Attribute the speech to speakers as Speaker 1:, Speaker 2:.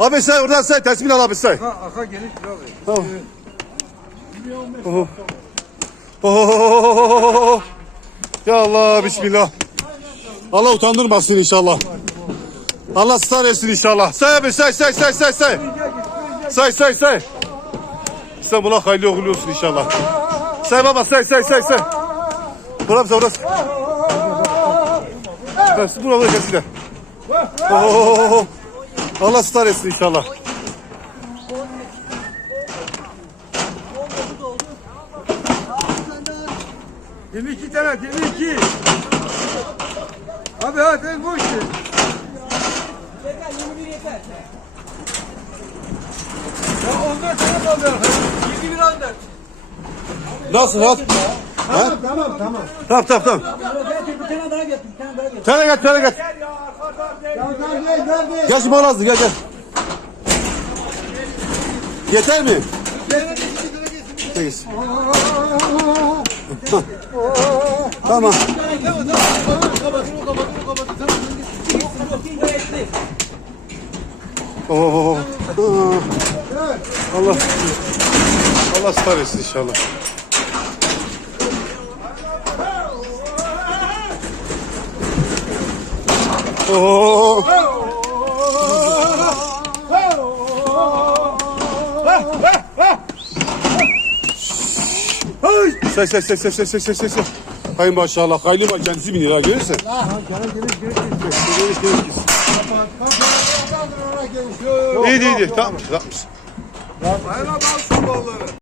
Speaker 1: Abi say oradan say. Tesbih al abi say.
Speaker 2: Ha, aka geniş abi.
Speaker 1: Tamam. Oh. Oh. Ya Allah bismillah. Allah utandırmasın inşallah. Allah star etsin inşallah. Say abi say say say say say. Say say say. İstanbul'a hayırlı uğurlu olsun inşallah. Say baba say say say say. Burası burası. Burası burası kesin. Oh. Allah star etsin inşallah.
Speaker 2: Yirmi iki tane, yirmi iki. Abi hadi bu işte. Ya ondan sana kaldı arkadaşlar. 21 14.
Speaker 1: Nasıl rahat?
Speaker 2: Tamam tamam tamam.
Speaker 1: Tamam tamam tamam.
Speaker 3: Bir tane daha getir, bir tane daha getir.
Speaker 1: Tele gel tele gel. Gel şimdi Malazlı gel gel. Yeter mi? Yeter. tamam. Oh. Allah Allah star inşallah. Oo. Say say say say say say say say say. Hay maşallah. Hayli var kendisi biniyor ha görürsen. Geliş geliş geliş.
Speaker 2: Kapat kapat. Oraya geniş.
Speaker 1: İyi iyi. Tamam tamam.
Speaker 2: Al şu balları.